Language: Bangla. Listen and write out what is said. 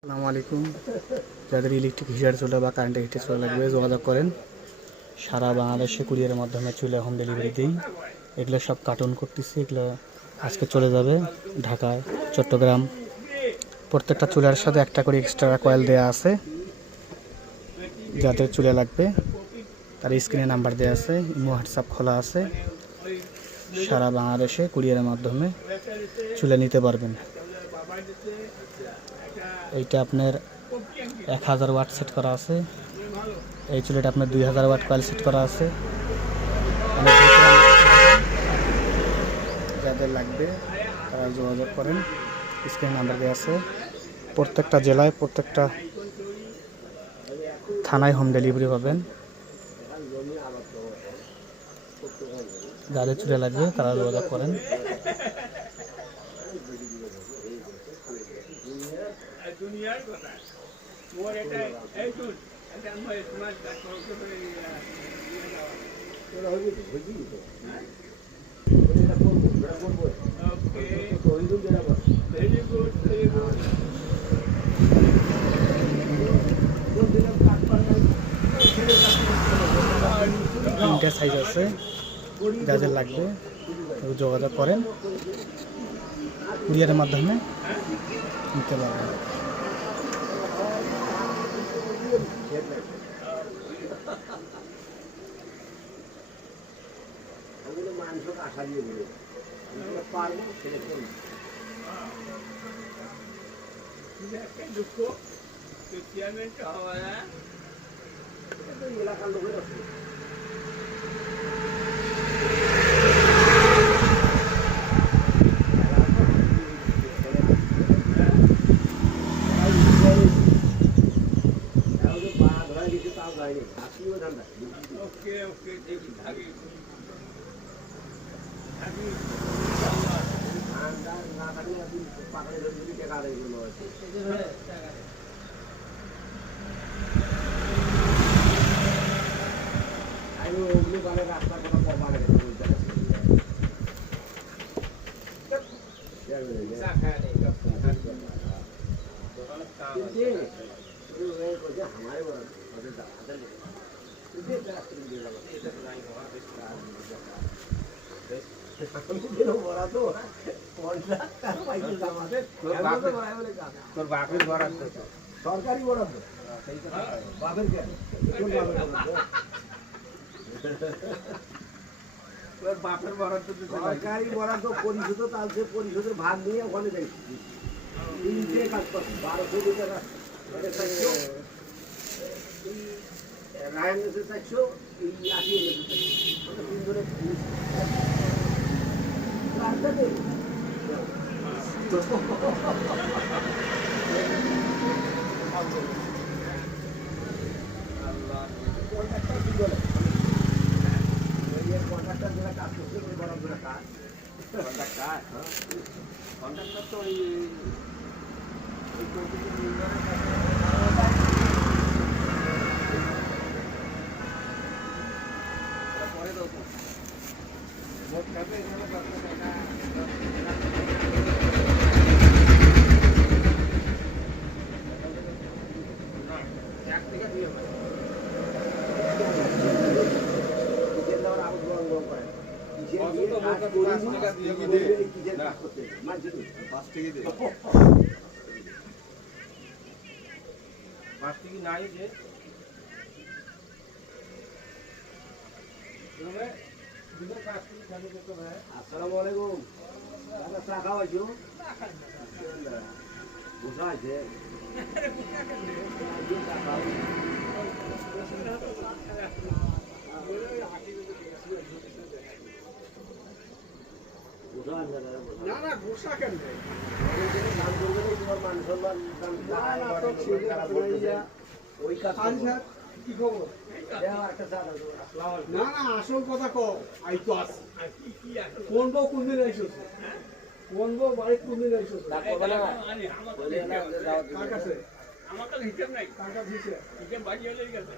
আসসালামু আলাইকুম। যাদের ইলেকট্রিক হিটার চুলা বা কারেন্টের হিটার চুলা লাগবে যোগাযোগ করেন। সারা বাংলাদেশে কুরিয়ারের মাধ্যমে চুলা হোম ডেলিভারি দিই। এগুলো সব কার্টুন করতেছি, এগুলো আজকে চলে যাবে ঢাকা, চট্টগ্রাম। প্রত্যেকটা চুলার সাথে একটা করে এক্সট্রা কয়েল দেওয়া আছে। যাদের চুলা লাগবে তার স্ক্রিনে নাম্বার দেওয়া আছে, ইমো হোয়াটসঅ্যাপ খোলা আছে। সারা বাংলাদেশে কুরিয়ারের মাধ্যমে চুলা নিতে পারবেন। এইটা আপনার 1000 ওয়াট সেট করা আছে। এই চুলাটা আপনার 2000 ওয়াট কয়েল সেট করা আছে। যাদের লাগবে তারা যোগাযোগ করেন, স্ক্রিনে নাম্বার দেওয়া আছে। প্রত্যেকটা জেলায়, প্রত্যেকটা থানায় হোম ডেলিভারি পাবেন। যাদের চুলা লাগবে তারা যোগাযোগ করেন। তিনটা সাইজ আছে, যাদের লাগবে যোগাযোগ করেন, কুরিয়ারের মাধ্যমে নিতে পারবেন। এলাকার লোকের আছে সরকারি বরাদ্দ বাপের কেন বাপের বরাদ্দ সরকারি বরাদ্দ পরিশোধ, তাহলে পরিশোধের ভাগ নিয়ে ওখানে দেখছি কাজ করছে 1200 টাকা রায়ন 400 আসসালামু আলাইকুম। চা খাওয়াইছো? বসা আছে আসল কথা কো আইতো আস কোন বউ কোনদিন আইছো, কোন বউ বাড়ি কোনদিন আইছো কার কাছে? আমার কাছে হিসাব নাই, কার কাছে হিসাব বাড়ি হয়ে গেছে।